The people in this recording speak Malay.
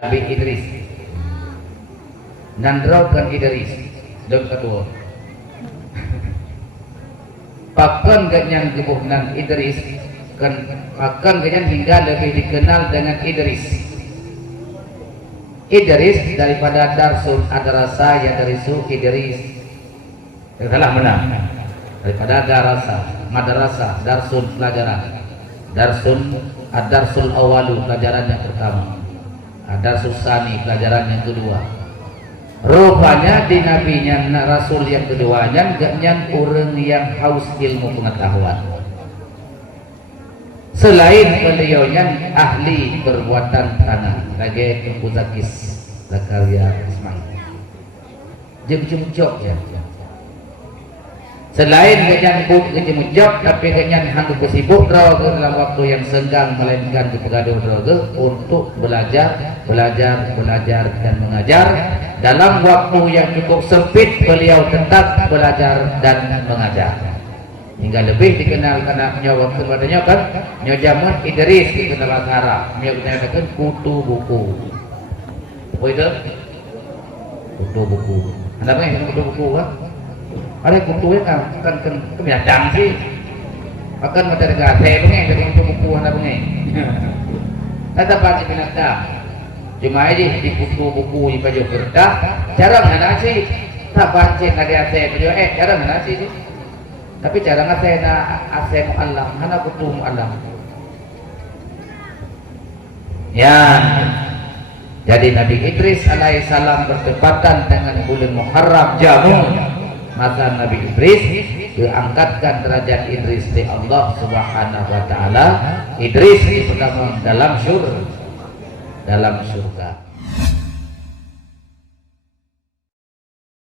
Nabi Idris nandraukan Idris dan kedua pakan ganyan gebuhnan Idris kan pakan ganyan hingga lebih dikenal dengan Idris daripada Darsul Adrasah ya darisu Idris telah menang daripada madrasah Darsul pelajaran Darsul awalu pelajaran yang pertama, Darsul sani pelajaran yang kedua. Rupanya di nabinya rasul yang keduanya gaknya orang yang haus ilmu pengetahuan. Selain beliaunya ahli perbuatan tanah, lagi Tengku Zakis Zakaria Ismail. Jemjok ya. Selain ganyan kejemujak, tapi ganyan hanggu kesibuk droga dalam waktu yang senggang melainkan kepegaduh droga untuk belajar dan mengajar. Dalam waktu yang cukup sempit beliau tetap belajar dan mengajar. Hingga lebih dikenal karena nyawa kepadanya kan nyajaman Idris dikenal bahasa Arab. Dia katakan kutu buku. Apa itu? Kutu buku. Anda pengen kutu buku kan? Ada kutunya kan binatang sih. Akan macam gate pengen dari kutu buku anda pengen. Tetap aja binatang. Cuma aja di kutu buku di baju berdah. Jarang ada sih. Tak baca ada baju jarang ada sih. Tapi cara ngasih na asy muallam, hana kutu muallam. Ya. Jadi Nabi Idris alaihissalam bertepatan dengan bulan Muharram Jamun. Maka Nabi Idris diangkatkan derajat Idris di Allah Subhanahu wa taala. Idris di pertama dalam surga.